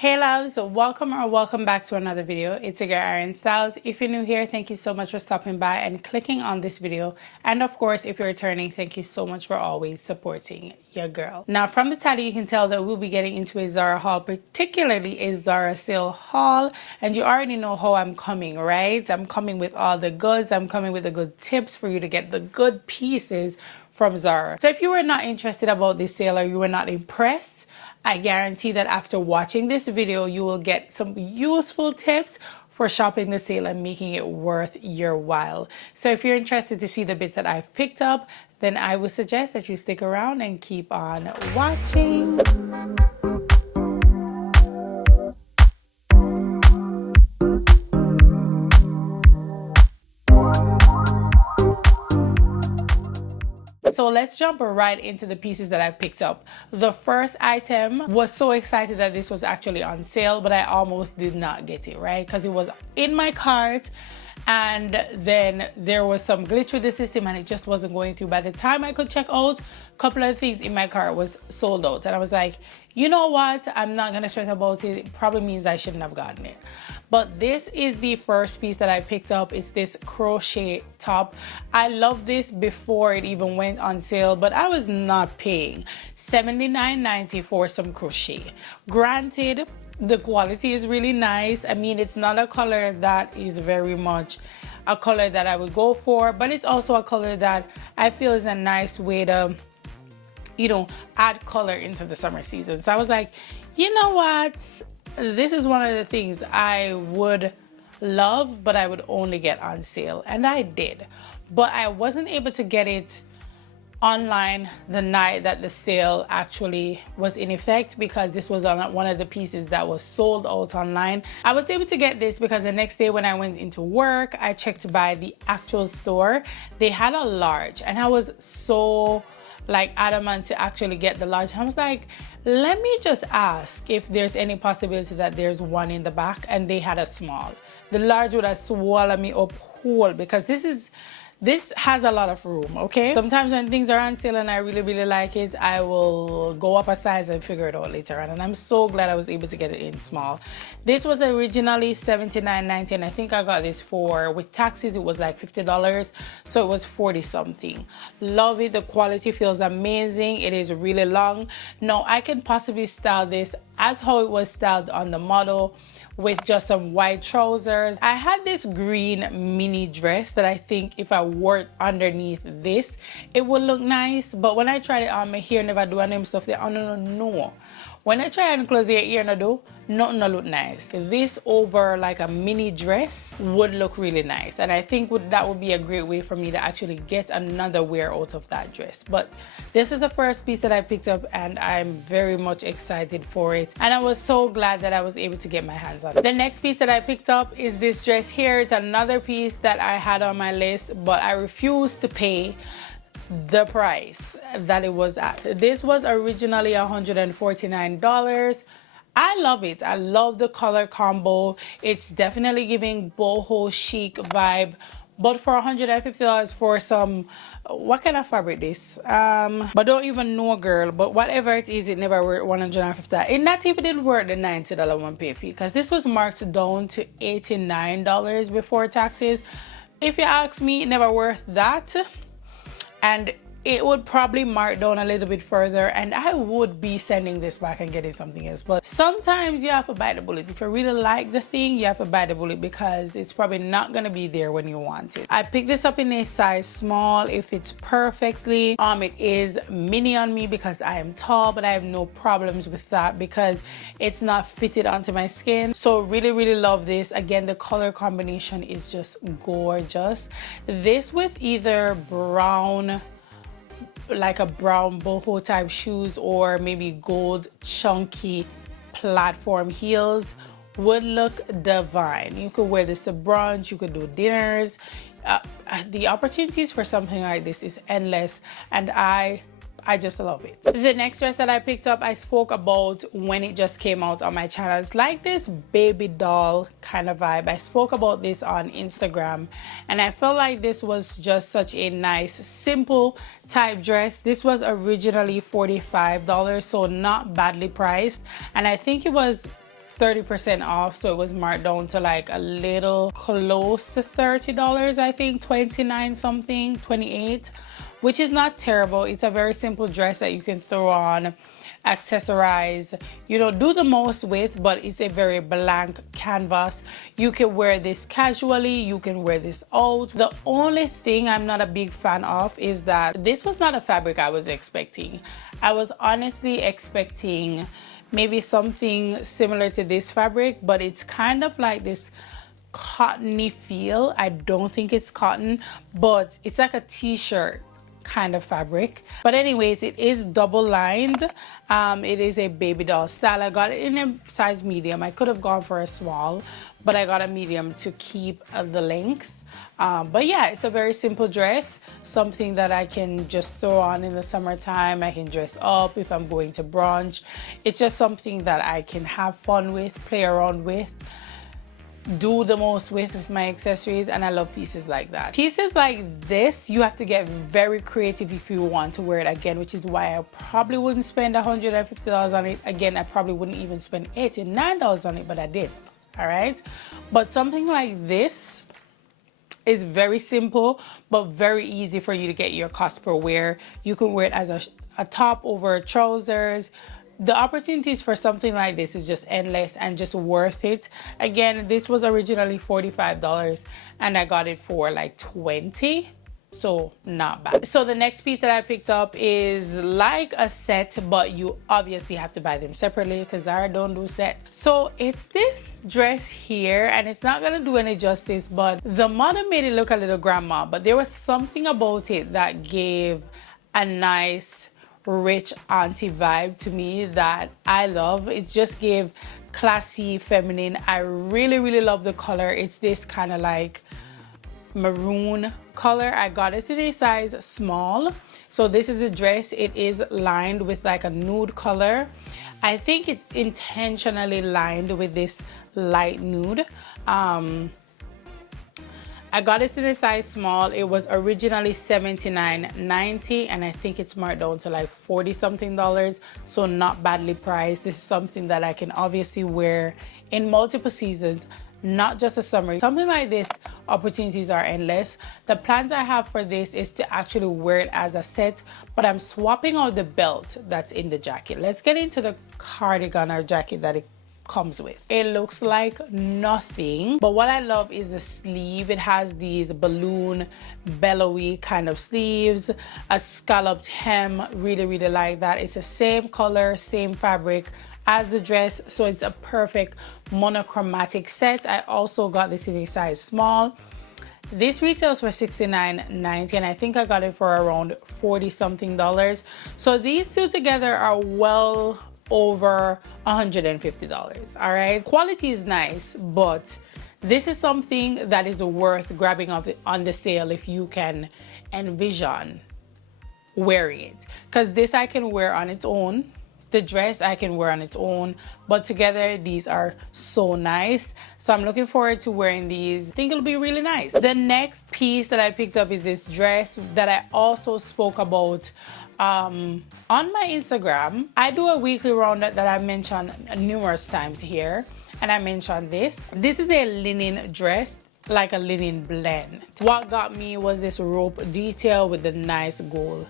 Hey loves, welcome back to another video. It's your girl Arianne Styllz. If you're new here, thank you so much for stopping by and clicking on this video. And of course, if you're returning, thank you so much for always supporting your girl. Now from the title, you can tell that we'll be getting into a Zara haul, particularly a Zara sale haul. And you already know how I'm coming, right? I'm coming with all the goods. I'm coming with the good tips for you to get the good pieces from Zara. So if you were not interested about this sale or you were not impressed, I guarantee that after watching this video, you will get some useful tips for shopping the sale and making it worth your while. So if you're interested to see the bits that I've picked up, then I would suggest that you stick around and keep on watching. So let's jump right into the pieces that I picked up. The first item was so excited that this was actually on sale, but I almost did not get it, right? Because it was in my cart and then there was some glitch with the system and it just wasn't going through. By the time I could check out, a couple of things in my cart was sold out. And I was like, you know what? I'm not gonna stress about it. It probably means I shouldn't have gotten it. But this is the first piece that I picked up. It's this crochet top. I love this before it even went on sale, but I was not paying $79.90 for some crochet. Granted, the quality is really nice. I mean, it's not a color that is very much a color that I would go for, but it's also a color that I feel is a nice way to, you know, add color into the summer season. So I was like, you know what? This is one of the things I would love, but I would only get on sale. And I did. But I wasn't able to get it online the night that the sale actually was in effect because this was on one of the pieces that was sold out online. I was able to get this because the next day when I went into work, I checked by the actual store. They had a large and I was so like adamant to actually get the large. I was like, let me just ask if there's any possibility that there's one in the back, and they had a small. The large would have swallowed me up whole because this has a lot of room, okay? Sometimes when things are on sale and I really like it, I will go up a size and figure it out later on. And I'm so glad I was able to get it in small. This was originally $79.90 and I think I got this for, with taxes, it was like $50. So it was 40 something. Love it. The quality feels amazing. It is really long. Now I can possibly style this as how it was styled on the model, with just some white trousers. I had this green mini dress that I think if I wore it underneath this, it would look nice. But when I tried it on, my hair never do and them stuff there. Oh no. When I try and close your ear, nothing look nice. This over like a mini dress would look really nice. And I think that would be a great way for me to actually get another wear out of that dress. But this is the first piece that I picked up and I'm very much excited for it. And I was so glad that I was able to get my hands on it. The next piece that I picked up is this dress here. It's another piece that I had on my list, but I refused to pay the price that it was at. This was originally $149. I love it. I love the color combo. It's definitely giving boho chic vibe, but for $150 for some, what kind of fabric this? But don't even know, girl, but whatever it is, it never worth $150. It not even did worth the $90 one pay fee because this was marked down to $89 before taxes. If you ask me, it never worth that. And it would probably mark down a little bit further and I would be sending this back and getting something else. But sometimes you have to bite the bullet. If you really like the thing, you have to bite the bullet because it's probably not going to be there when you want it. I picked this up in a size small. It fits perfectly. It is mini on me because I am tall, but I have no problems with that because it's not fitted onto my skin. So really love this. Again, the color combination is just gorgeous. This with either brown, like a brown boho type shoes or maybe gold chunky platform heels would look divine. You could wear this to brunch, you could do dinners. The opportunities for something like this is endless and I just love it. The next dress that I picked up, I spoke about when it just came out on my channel. It's like this baby doll kind of vibe. I spoke about this on Instagram and I felt like this was just such a nice, simple type dress. This was originally $45, so not badly priced. And I think it was 30% off, so it was marked down to like a little close to $30, I think 29 something, 28, which is not terrible. It's a very simple dress that you can throw on, accessorize, you know, do the most with, but it's a very blank canvas. You can wear this casually, you can wear this out. The only thing I'm not a big fan of is that this was not a fabric I was expecting. I was honestly expecting maybe something similar to this fabric, but it's kind of like this cottony feel. I don't think it's cotton, but it's like a t-shirt kind of fabric. But anyways, it is double lined. It is a baby doll style. I got it in a size medium. I could have gone for a small, but I got a medium to keep the length. But yeah, it's a very simple dress, something that I can just throw on in the summertime. I can dress up if I'm going to brunch. It's just something that I can have fun with, play around with, do the most with my accessories, and I love pieces like that. Pieces like this, you have to get very creative if you want to wear it again, which is why I probably wouldn't spend $150 on it. Again, I probably wouldn't even spend $89 on it, but I did. All right, but something like this is very simple but very easy for you to get your cost per wear. You can wear it as a top over trousers. The opportunities for something like this is just endless and just worth it. Again, this was originally $45 and I got it for like $20, so not bad. So the next piece that I picked up is like a set, but you obviously have to buy them separately because Zara don't do sets. So it's this dress here, and it's not gonna do any justice, but the model made it look a little grandma, but there was something about it that gave a nice rich auntie vibe to me that I love. It just gave classy, feminine. I really love the color. It's this kind of like maroon color. I got it in a size small. So this is a dress. It is lined with like a nude color. I think it's intentionally lined with this light nude. I got it in a size small. It was originally $79.90 and I think it's marked down to like $40 something, so not badly priced. This is something that I can obviously wear in multiple seasons, not just a summer. Something like this, opportunities are endless. The plans I have for this is to actually wear it as a set, but I'm swapping out the belt that's in the jacket. Let's get into the cardigan or jacket that it comes with. It looks like nothing, but what I love is the sleeve. It has these balloon bellowy kind of sleeves, a scalloped hem. Really like that. It's the same color, same fabric as the dress, so it's a perfect monochromatic set. I also got this in a size small. This retails for $69.90 and I think I got it for around $40 something. So these two together are well over $150. All right, quality is nice, but this is something that is worth grabbing up on the sale if you can envision wearing it, because this I can wear on its own. The dress I can wear on its own, but together these are so nice. So I'm looking forward to wearing these. I think it'll be really nice. The next piece that I picked up is this dress that I also spoke about on my Instagram. I do a weekly roundup that I mentioned numerous times here, and I mentioned this. This is a linen dress, like a linen blend. What got me was this rope detail with the nice gold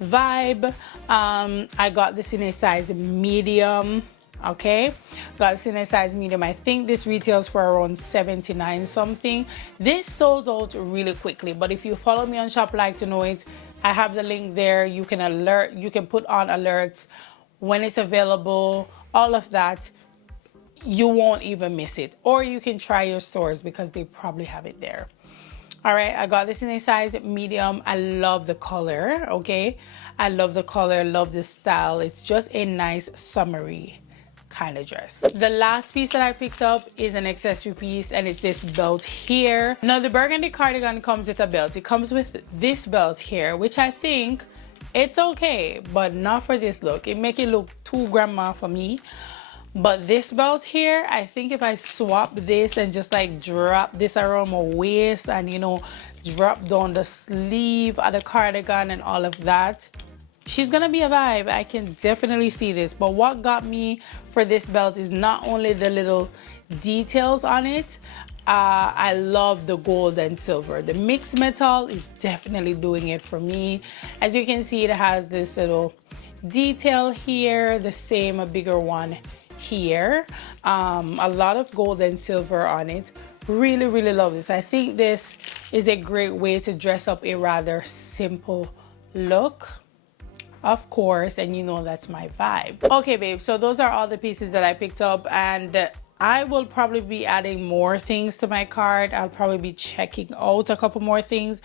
vibe. I got this in a size medium. Okay, got this in a size medium. I think this retails for around $79 something. This sold out really quickly, but if you follow me on Shop Like to Know It, I have the link there. You can put on alerts when it's available, all of that. You won't even miss it, or you can try your stores because they probably have it there. All right, I got this in a size medium. I love the color. Okay, I love the color, love the style. It's just a nice summery kind of dress. The last piece that I picked up is an accessory piece, and it's this belt here. Now the burgundy cardigan comes with a belt. It comes with this belt here, which I think it's okay, but not for this look. It make it look too grandma for me. But this belt here, I think if I swap this and just like drop this around my waist and, you know, drop down the sleeve of the cardigan and all of that, she's gonna be a vibe. I can definitely see this. But what got me for this belt is not only the little details on it. I love the gold and silver. The mixed metal is definitely doing it for me. As you can see, it has this little detail here, the same, a bigger one here. A lot of gold and silver on it. Really, really love this. I think this is a great way to dress up a rather simple look, of course, and you know that's my vibe. Okay, babe, so those are all the pieces that I picked up, and I will probably be adding more things to my cart. I'll probably be checking out a couple more things,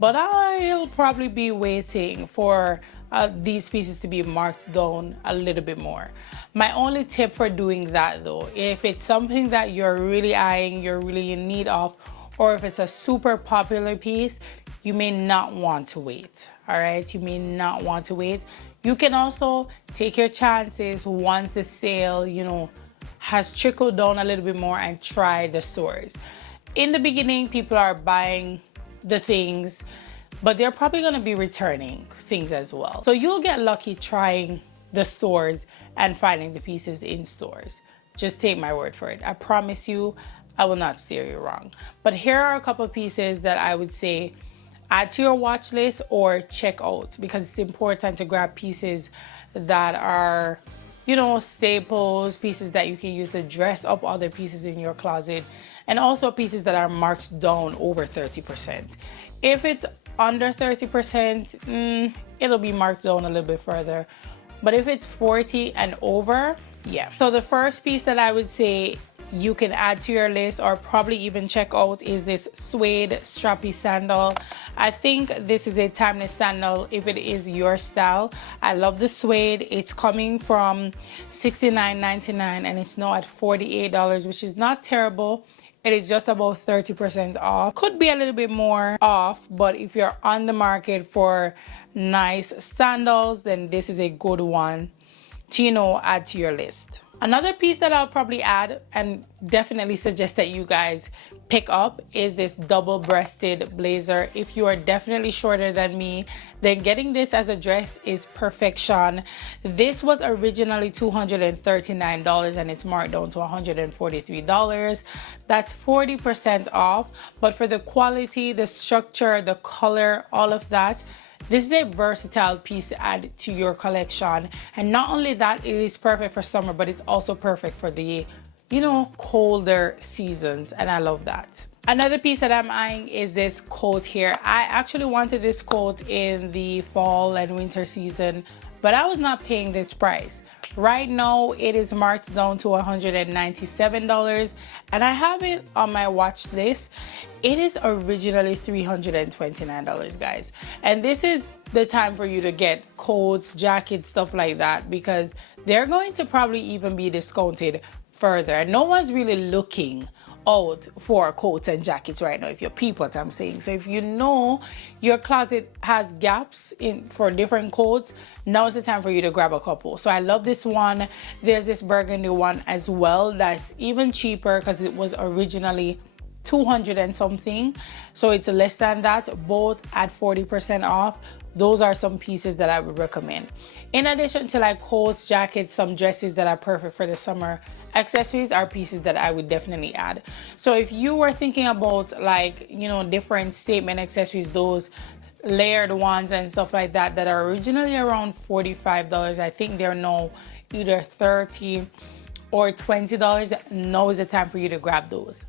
but I'll probably be waiting for these pieces to be marked down a little bit more. My only tip for doing that though, if it's something that you're really eyeing, you're really in need of, or if it's a super popular piece, you may not want to wait. All right, you may not want to wait. You can also take your chances once the sale, you know, has trickled down a little bit more and try the stores. In the beginning, people are buying the things, but they're probably gonna be returning things as well. So you'll get lucky trying the stores and finding the pieces in stores. Just take my word for it. I promise you, I will not steer you wrong. But here are a couple of pieces that I would say add to your watch list or check out, because it's important to grab pieces that are, you know, staples, pieces that you can use to dress up other pieces in your closet, and also pieces that are marked down over 30%. If it's under 30%, it'll be marked down a little bit further. But if it's 40 and over, yeah. So the first piece that I would say you can add to your list or probably even check out is this suede strappy sandal. I think this is a timeless sandal if it is your style. I love the suede. It's coming from $69.99 and it's now at $48, which is not terrible. It is just about 30% off. Could be a little bit more off, but if you're on the market for nice sandals, then this is a good one to, you know, add to your list. Another piece that I'll probably add and definitely suggest that you guys pick up is this double-breasted blazer. If you are definitely shorter than me, then getting this as a dress is perfection. This was originally $239 and it's marked down to $143. That's 40% off, but for the quality, the structure, the color, all of that, this is a versatile piece to add to your collection. And not only that, it is perfect for summer, but it's also perfect for the, you know, colder seasons. And I love that. Another piece that I'm eyeing is this coat here. I actually wanted this coat in the fall and winter season, but I was not paying this price. Right now, it is marked down to $197, and I have it on my watch list. It is originally $329, guys. And this is the time for you to get coats, jackets, stuff like that, because they're going to probably even be discounted further. And no one's really looking out for coats and jackets right now, if you peep what I'm saying. So if you know your closet has gaps in for different coats, now is the time for you to grab a couple. So I love this one. There's this burgundy one as well that's even cheaper because it was originally 200 and something, so it's less than that, both at 40% off. Those are some pieces that I would recommend. In addition to like coats, jackets, some dresses that are perfect for the summer, accessories are pieces that I would definitely add. So if you were thinking about like, you know, different statement accessories, those layered ones and stuff like that that are originally around $45, I think they're now either $30 or $20. Now is the time for you to grab those.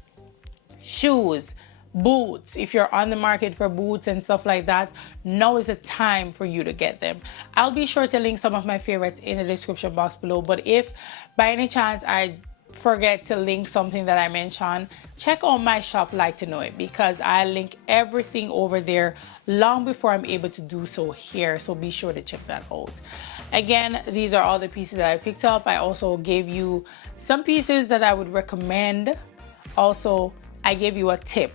Shoes, boots, if you're on the market for boots and stuff like that, now is the time for you to get them. I'll be sure to link some of my favorites in the description box below, but if by any chance I forget to link something that I mentioned, check out my shop Like to Know It, because I link everything over there long before I'm able to do so here, so be sure to check that out. Again, these are all the pieces that I picked up. I also gave you some pieces that I would recommend. Also, I gave you a tip.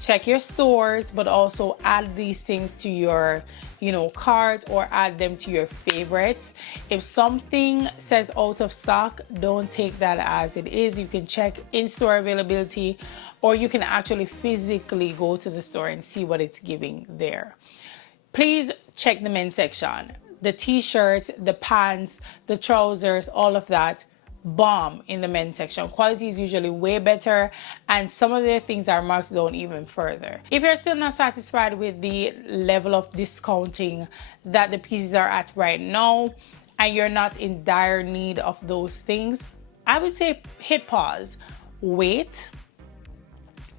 Check your stores, but also add these things to your, you know, cart, or add them to your favorites. If something says out of stock, don't take that as it is. You can check in-store availability, or you can actually physically go to the store and see what it's giving there. Please check the men's section. the t-shirts, the pants, the trousers, all of that, bomb in the men's section. Quality is usually way better, and some of the things are marked down even further. If you're still not satisfied with the level of discounting that the pieces are at right now, and you're not in dire need of those things, I would say hit pause, wait,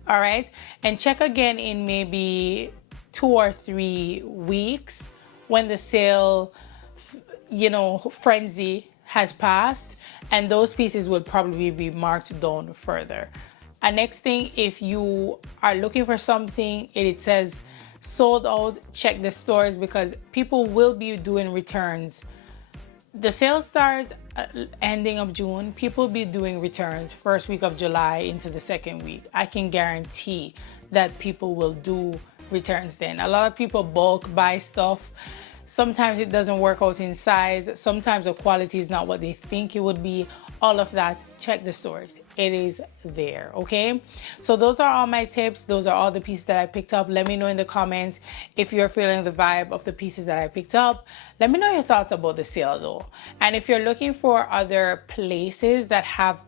all right, and check again in maybe 2 or 3 weeks when the sale, you know, frenzy has passed, and those pieces will probably be marked down further. And next thing, if you are looking for something and it says sold out, check the stores, because people will be doing returns. The sale starts ending of June. People be doing returns first week of July into the second week. I can guarantee that people will do returns then. A lot of people bulk buy stuff. Sometimes it doesn't work out in size. Sometimes the quality is not what they think it would be. All of that, check the stores. It is there, okay? So those are all my tips. Those are all the pieces that I picked up. Let me know in the comments if you're feeling the vibe of the pieces that I picked up. Let me know your thoughts about the sale though. And if you're looking for other places that have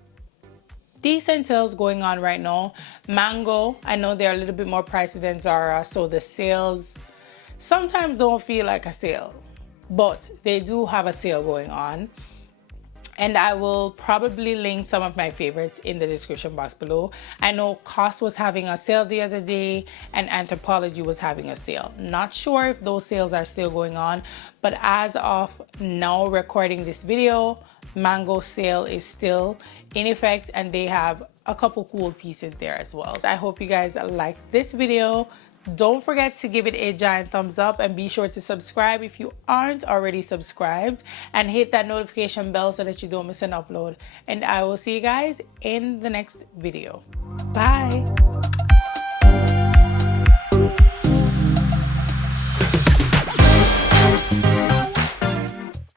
decent sales going on right now, Mango, I know they're a little bit more pricey than Zara, so the sales sometimes don't feel like a sale, but they do have a sale going on. And I will probably link some of my favorites in the description box below. I know COS was having a sale the other day, and Anthropology was having a sale. Not sure if those sales are still going on, but as of now recording this video, Mango sale is still in effect, and they have a couple cool pieces there as well. So I hope you guys liked this video. Don't forget to give it a giant thumbs up, and be sure to subscribe if you aren't already subscribed, and hit that notification bell so that you don't miss an upload. And I will see you guys in the next video. Bye.